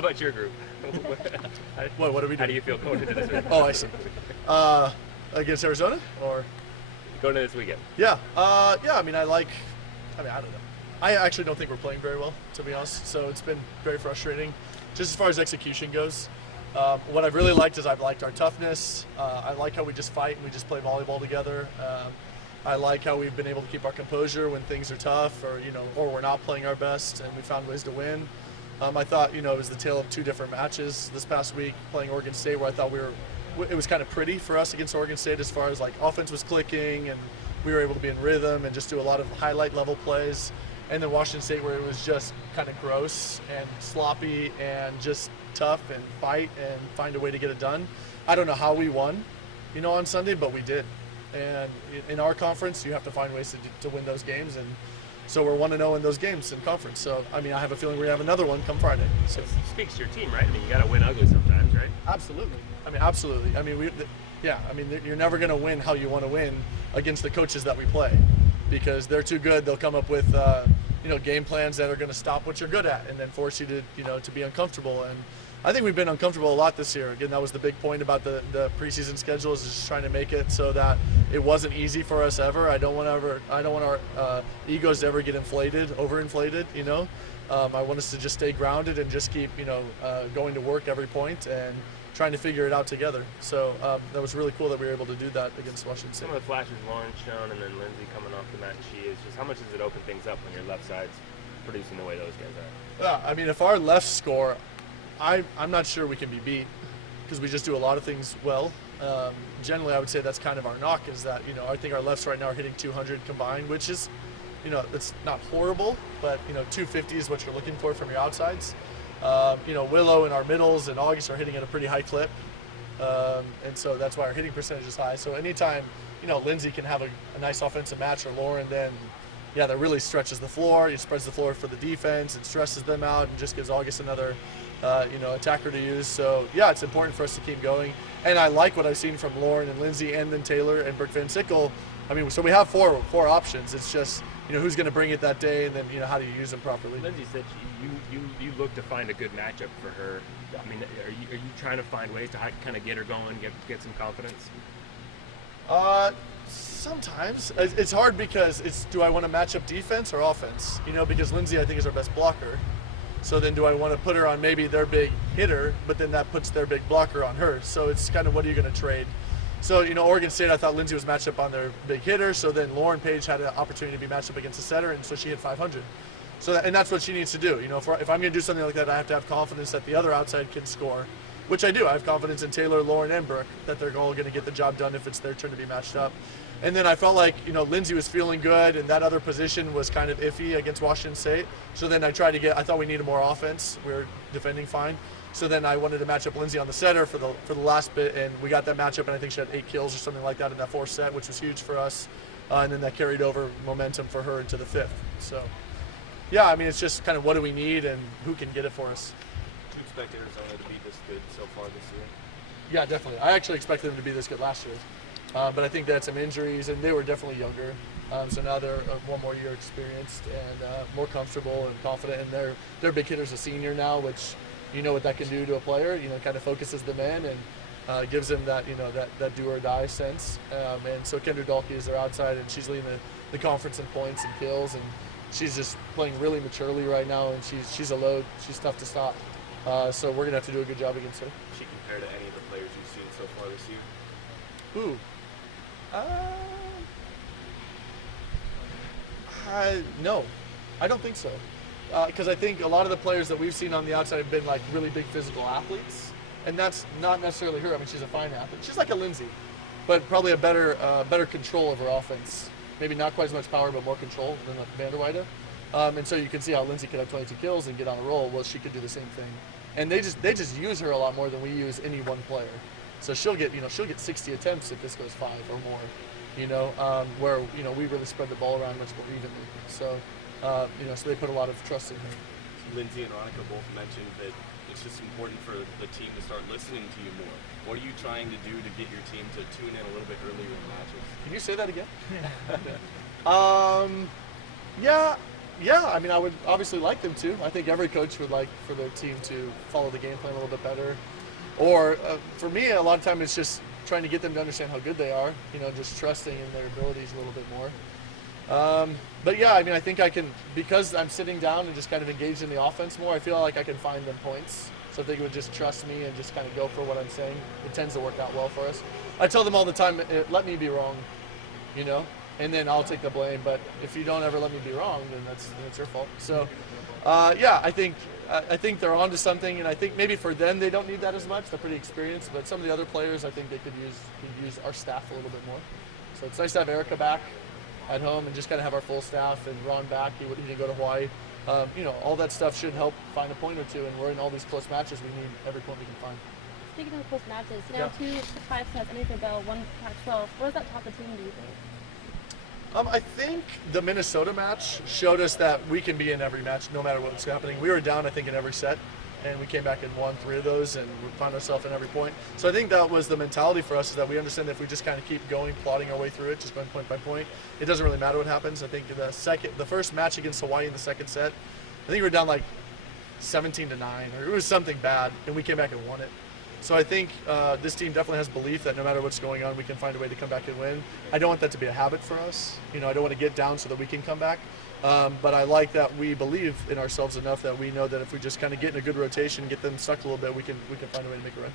about your group? What are we doing? How do you feel going into this week? Oh, I see. Against Arizona, or Going into this weekend? yeah, yeah. I don't know. I actually don't think we're playing very well, to be honest. So it's been very frustrating, just as far as execution goes. What I've really liked is I've liked our toughness. I like how we just fight and we just play volleyball together. I like how we've been able to keep our composure when things are tough, or we're not playing our best, and we found ways to win. I thought, it was the tale of two different matches this past week, playing Oregon State, where I thought it was kind of pretty for us against Oregon State as far as like offense was clicking and we were able to be in rhythm and just do a lot of highlight level plays. And then Washington State, where it was just kind of gross and sloppy and just tough and fight and find a way to get it done. I don't know how we won, on Sunday, but we did. And in our conference, you have to find ways to win those games. And so we're 1-0 in those games in conference. So, I have a feeling we're going to have another one come Friday. So It speaks to your team, right? You got to win ugly sometimes, right? absolutely. Absolutely. You're never going to win how you want to win against the coaches that we play, because they're too good. They'll come up with game plans that are going to stop what you're good at and then force you to be uncomfortable. And I think we've been uncomfortable a lot this year. Again, that was the big point about the preseason schedule, is just trying to make it so that it wasn't easy for us ever. I don't want our egos to ever get overinflated. I want us to just stay grounded and just keep going to work every point and trying to figure it out together. So that was really cool that we were able to do that against Washington State. Some of the flashes Lauren's shown, and then Lindsay coming off the mat, she is just how much does it open things up when your left side's producing the way those guys are? Yeah, if our left score, I'm not sure we can be beat, because we just do a lot of things well. Generally, I would say that's kind of our knock, is that I think our lefts right now are hitting 200 combined, which is it's not horrible, but 250 is what you're looking for from your outsides. Willow and our middles and August are hitting at a pretty high clip, and so that's why our hitting percentage is high. So anytime Lindsay can have a nice offensive match, or Lauren, then that really stretches the floor. It spreads the floor for the defense and stresses them out, and just gives August another attacker to use. So it's important for us to keep going. And I like what I've seen from Lauren and Lindsay, and then Taylor and Brooke Van Sickle. So we have four options. It's just who's going to bring it that day, and then how do you use them properly. Lindsay said you look to find a good matchup for her. Are you trying to find ways to kind of get her going, get some confidence? Sometimes it's hard, because do I want to match up defense or offense? Because Lindsay, I think, is our best blocker. So then do I want to put her on maybe their big hitter, but then that puts their big blocker on her. So it's kind of, what are you going to trade? So, Oregon State, I thought Lindsay was matched up on their big hitter. So then Lauren Page had an opportunity to be matched up against a setter, and so she hit 500. So and that's what she needs to do. If I'm going to do something like that, I have to have confidence that the other outside can score, which I do. I have confidence in Taylor, Lauren, and Brooke that they're all going to get the job done if it's their turn to be matched up. And then I felt like, Lindsay was feeling good, and that other position was kind of iffy against Washington State. So then I thought we needed more offense. We were defending fine. So then I wanted to match up Lindsay on the setter for the last bit, and we got that matchup, and I think she had 8 kills or something like that in that fourth set, which was huge for us. And then that carried over momentum for her into the fifth. So, it's just kind of what do we need and who can get it for us. Do you expect Arizona to be this good so far this year? Yeah, definitely. I actually expected them to be this good last year. But I think they had some injuries, and they were definitely younger. So now they're one more year experienced and more comfortable and confident. And their big hitter's a senior now, which what that can do to a player. Kind of focuses them in and gives them that that do or die sense. And so Kendra Dalkey is their outside, and she's leading the conference in points and kills, and she's just playing really maturely right now. And she's a load. She's tough to stop. So we're gonna have to do a good job against her. Does she compare to any of the players you've seen so far this year? Ooh. No, I don't think so. Because I think a lot of the players that we've seen on the outside have been like really big physical athletes, and that's not necessarily her. She's a fine athlete. She's like a Lindsay, but probably a better control of her offense. Maybe not quite as much power, but more control than Vanderweide. And so you can see how Lindsay could have 22 kills and get on a roll. Well, she could do the same thing. And they just use her a lot more than we use any one player. So she'll get 60 attempts if this goes 5 or more. Where we really spread the ball around much more evenly. So so they put a lot of trust in her. Lindsay and Ronica both mentioned that it's just important for the team to start listening to you more. What are you trying to do to get your team to tune in a little bit earlier in matches? Can you say that again? Yeah, I mean, I would obviously like them to. I think every coach would like for their team to follow the game plan a little bit better. Or for me, a lot of time it's just trying to get them to understand how good they are. Just trusting in their abilities a little bit more. But yeah, I mean, I think I can, because I'm sitting down and just kind of engaged in the offense more, I feel like I can find them points. So if they would just trust me and just kind of go for what I'm saying, it tends to work out well for us. I tell them all the time, let me be wrong, and then I'll take the blame. But if you don't ever let me be wrong, then that's your fault. So, yeah, I think they're onto something, and I think maybe for them they don't need that as much. They're pretty experienced, but some of the other players, I think they could use our staff a little bit more. So it's nice to have Erica back at home and just kind of have our full staff, and Ron back. He didn't go to Hawaii. All that stuff should help find a point or two, and we're in all these close matches. We need every point we can find. Speaking of close matches, 2 5 sets underneath the belt, 1 Pac-12. What does that tell the team, do you think? I think the Minnesota match showed us that we can be in every match, no matter what's happening. We were down, I think, in every set, and we came back and won 3 of those, and we found ourselves in every point. So I think that was the mentality for us, is that we understand that if we just kind of keep going, plotting our way through it, just going point by point, it doesn't really matter what happens. I think the first match against Hawaii in the second set, I think we were down like 17-9, or it was something bad, and we came back and won it. So I think this team definitely has belief that no matter what's going on, we can find a way to come back and win. I don't want that to be a habit for us. I don't want to get down so that we can come back. But I like that we believe in ourselves enough that we know that if we just kind of get in a good rotation, get them stuck a little bit, we can find a way to make a run.